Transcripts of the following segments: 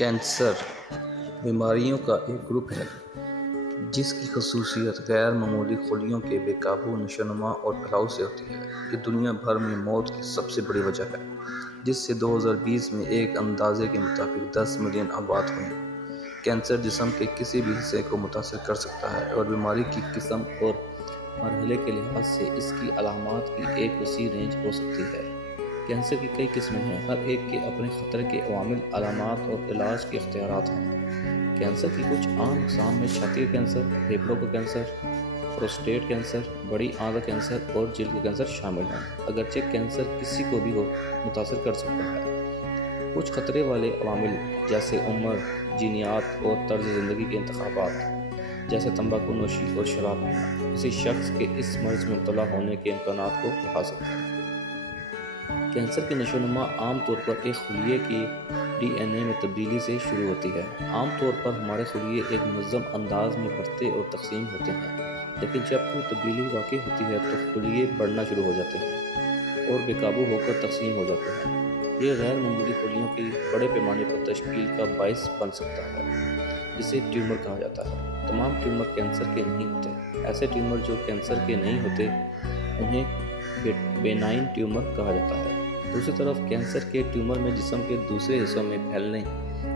Cancer بیماریوں کا ایک گروپ ہے جس کی خصوصیت غیر معمولی خلیوں کے بے قابو نشوونما اور پھیلاؤ سے ہوتی ہے۔ یہ دنیا بھر میں موت کی سب سے بڑی وجہ ہے، جس سے 2020 میں ایک اندازے کے مطابق 10 ملین اموات ہوئیں۔ کینسر جسم کے کسی بھی حصے کو متاثر کر سکتا ہے اور بیماری کی قسم اور مرحلے کے لحاظ سے اس کی علامات کی ایک وسیع رینج ہو سکتی ہے۔ کینسر کی کئی قسمیں ہیں، ہر ایک کے اپنے خطرے کے عوامل، علامات اور علاج کے اختیارات ہیں۔ کینسر کی کچھ عام اقسام میں چھاتی کا کینسر، پھیپھڑوں کا کینسر، پروسٹیٹ کینسر، بڑی آنت کا کینسر اور جلد کا کینسر شامل ہیں۔ اگرچہ کینسر کسی کو بھی متاثر کر سکتا ہے، کچھ خطرے والے عوامل جیسے عمر، جینیات اور طرز زندگی کے انتخابات جیسے تمباکو نوشی اور شراب پینا کسی شخص کے اس مرض میں مبتلا ہونے کے امکانات کو بڑھا سکتے ہیں۔ کینسر کی نشوونما عام طور پر ایک خلیے کی ڈی این اے میں تبدیلی سے شروع ہوتی ہے۔ عام طور پر ہمارے خلیے ایک منظم انداز میں بڑھتے اور تقسیم ہوتے ہیں، لیکن جب کوئی تبدیلی واقع ہوتی ہے تو خلیے بڑھنا شروع ہو جاتے ہیں اور بے قابو ہو کر تقسیم ہو جاتے ہیں۔ یہ غیر معمولی خلیوں کی بڑے پیمانے پر تشکیل کا باعث بن سکتا ہے، جسے ٹیومر کہا جاتا ہے۔ تمام ٹیومر کینسر کے نہیں ہوتے۔ ایسے ٹیومر جو کینسر کے نہیں ہوتے انہیں بینائن ٹیومر کہا جاتا ہے۔ دوسری طرف کینسر کے ٹیومر میں جسم کے دوسرے حصوں میں پھیلنے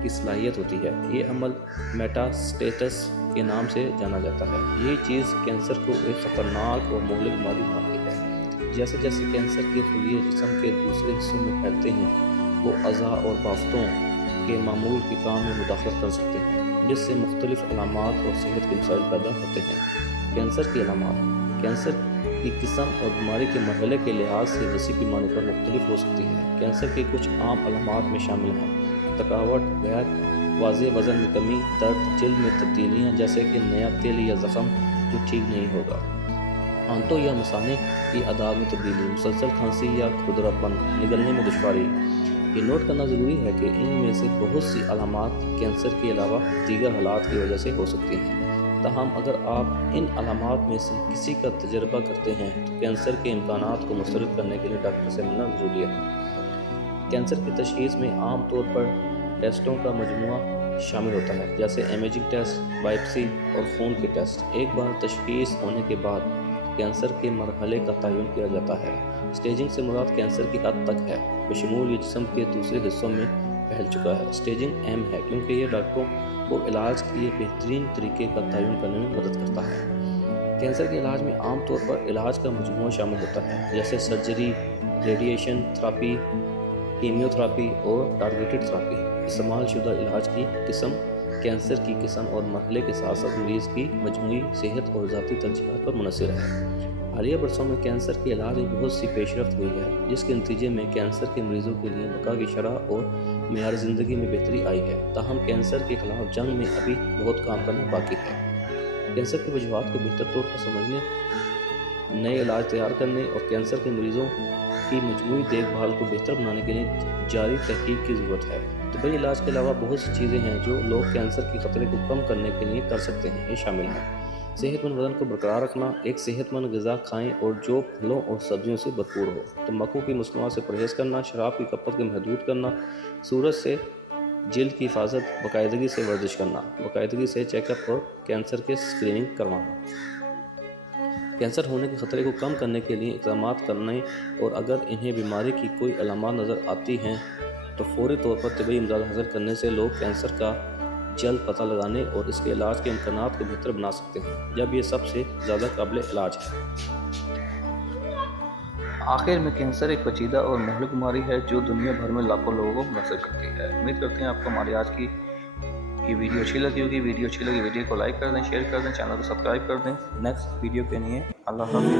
کی صلاحیت ہوتی ہے۔ یہ عمل میٹاسٹیسس کے نام سے جانا جاتا ہے۔ یہ چیز کینسر کو ایک خطرناک اور مہلک بیماری بناتی ہے۔ جیسے جیسے کینسر کے خلیے جسم کے دوسرے حصوں میں پھیلتے ہیں، وہ اعضاء اور بافتوں کے معمول کے کام میں مداخلت کر سکتے ہیں، جس سے مختلف علامات اور صحت کے مسائل پیدا ہوتے ہیں۔ کینسر کی علامات کینسر کی قسم اور بیماری کے مرحلے کے لحاظ سے وسیع پیمانے پر مختلف ہو سکتی ہے۔ کینسر کے کچھ عام علامات میں شامل ہیں تھکاوٹ، غیر واضح وزن میں کمی، درد، جلد میں تبدیلیاں جیسے کہ نیا تل یا زخم جو ٹھیک نہیں ہوگا، آنتوں یا مثانے کی اعداد میں تبدیلی، مسلسل کھانسی یا کھردراپن، نگلنے میں دشواری۔ یہ نوٹ کرنا ضروری ہے کہ ان میں سے بہت سی علامات کینسر کے علاوہ دیگر حالات کی وجہ سے ہو سکتی ہیں۔ تاہم اگر آپ ان علامات میں سے کسی کا تجربہ کرتے ہیں تو کینسر کے امکانات کو مسترد کرنے کے لیے ڈاکٹر سے ملنا ضروری ہے۔ کینسر کی تشخیص میں عام طور پر ٹیسٹوں کا مجموعہ شامل ہوتا ہے، جیسے امیجنگ ٹیسٹ، بائپسی اور خون کے ٹیسٹ۔ ایک بار تشخیص ہونے کے بعد کینسر کے مرحلے کا تعین کیا جاتا ہے۔ اسٹیجنگ سے مراد کینسر کی حد تک ہے، بشمول یہ جسم کے دوسرے حصوں میں پھیل چکا ہے۔ اسٹیجنگ اہم ہے کیونکہ یہ ڈاکٹروں کو علاج کے لیے بہترین طریقے کا تعین کرنے میں مدد کرتا ہے۔ کینسر کے علاج میں عام طور پر علاج کا مجموعہ شامل ہوتا ہے، جیسے surgery, radiation therapy, chemo therapy اور ٹارگیٹڈ تھراپی۔ استعمال شدہ علاج کی قسم کینسر کی قسم اور مرحلے کے ساتھ ساتھ مریض کی مجموعی صحت اور ذاتی ترجیحات پر منحصر ہے۔ حالیہ برسوں میں کینسر کے علاج میں بہت سی پیش رفت ہوئی ہے، جس کے نتیجے میں کینسر کے مریضوں کے لیے بقا کی شرح اور معیار زندگی میں بہتری آئی ہے۔ تاہم کینسر کے خلاف جنگ میں ابھی بہت کام کرنا باقی ہے۔ کینسر کی وجوہات کو بہتر طور پر سمجھنے، نئے علاج تیار کرنے اور کینسر کے مریضوں کی مجموعی دیکھ بھال کو بہتر بنانے کے لیے جاری تحقیق کی ضرورت ہے۔ طبی علاج کے علاوہ بہت سی چیزیں ہیں جو لوگ کینسر کے خطرے کو کم کرنے کے لیے کر سکتے ہیں۔ یہ شامل ہیں: صحت مند وزن کو برقرار رکھنا، ایک صحت مند غذا کھائیں اور جو پھلوں اور سبزیوں سے بھرپور ہو، تمباکو کی مصنوعات سے پرہیز کرنا، شراب کی کھپت کو محدود کرنا، سورج سے جلد کی حفاظت، باقاعدگی سے ورزش کرنا، باقاعدگی سے چیک اپ اور کینسر کے اسکریننگ کروانا۔ کینسر ہونے کے خطرے کو کم کرنے کے لیے اقدامات کرنے اور اگر انہیں بیماری کی کوئی علامات نظر آتی ہیں تو فوری طور پر طبی امداد حاصل کرنے سے لوگ کینسر کا جلد پتہ لگانے اور اس کے علاج کے امکانات کو بہتر بنا سکتے ہیں، جب یہ سب سے زیادہ قابل علاج ہے۔ آخر میں کینسر ایک پیچیدہ اور مہلک بیماری ہے جو دنیا بھر میں لاکھوں لوگوں کو متاثر کرتی ہے۔ امید کرتے ہیں آپ کو ہماری آج کی یہ ویڈیو اچھی لگی ہوگی۔ ویڈیو کو لائک کر دیں، شیئر کر دیں، چینل کو سبسکرائب کر دیں۔ نیکسٹ ویڈیو کے لیے اللہ حافظ۔